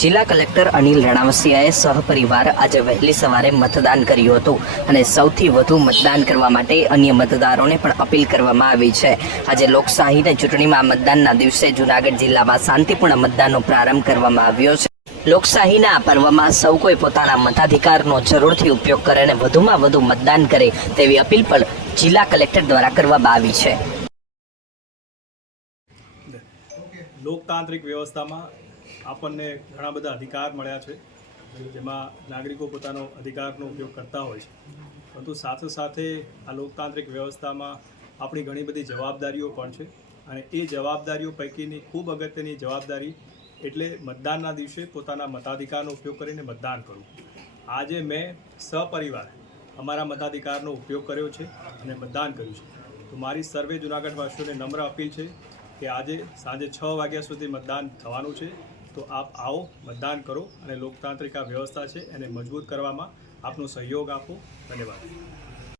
જિલ્લા કલેક્ટર અનિલ રણાવસિયાએ સહપરિવાર આજે વહેલી સવારે મતદાન કર્યું હતું અને સૌથી વધુ મતદાન કરવા માટે અન્ય મતદારોને પણ અપીલ કરવામાં આવી છે. આજે લોકશાહીને ચૂંટણીમાં મતદાનના દિવસે જૂનાગઢ જિલ્લામાં શાંતિપૂર્ણ મતદાનનો પ્રારંભ કરવામાં આવ્યો છે. લોકશાહીના આ પર્વમાં સૌ કોઈ પોતાના મતાધિકારનો જરૂરથી ઉપયોગ કરે અને વધુમાં વધુ મતદાન કરે તેવી અપીલ પણ જિલ્લા કલેક્ટર દ્વારા કરવામાં આવી છે. લોકતાંત્રિક વ્યવસ્થામાં આપણને ઘણા બધા અધિકાર મળ્યા છે, જેમાં નાગરિકો પોતાનો અધિકારનો ઉપયોગ કરતા હોય છે. પરંતુ સાથે સાથે આ લોકતાંત્રિક વ્યવસ્થામાં આપણી ઘણી બધી જવાબદારીઓ પણ છે અને એ જવાબદારીઓ પૈકીની ખૂબ અગત્યની જવાબદારી એટલે મતદાનના દિવસે પોતાના મતાધિકારનો ઉપયોગ કરીને મતદાન કરવું. આજે મેં સપરિવાર અમારા મતાધિકારનો ઉપયોગ કર્યો છે અને મતદાન કર્યું છે. તો મારી સર્વે જૂનાગઢવાસીઓને નમ્ર અપીલ છે કે આજે સાંજે છ વાગ્યા સુધી મતદાન થવાનું છે. તો આપ આવો, મતદાન કરો અને લોકતાંત્રિક આ વ્યવસ્થા છે એને મજબૂત કરવામાં આપનો સહયોગ આપો. ધન્યવાદ.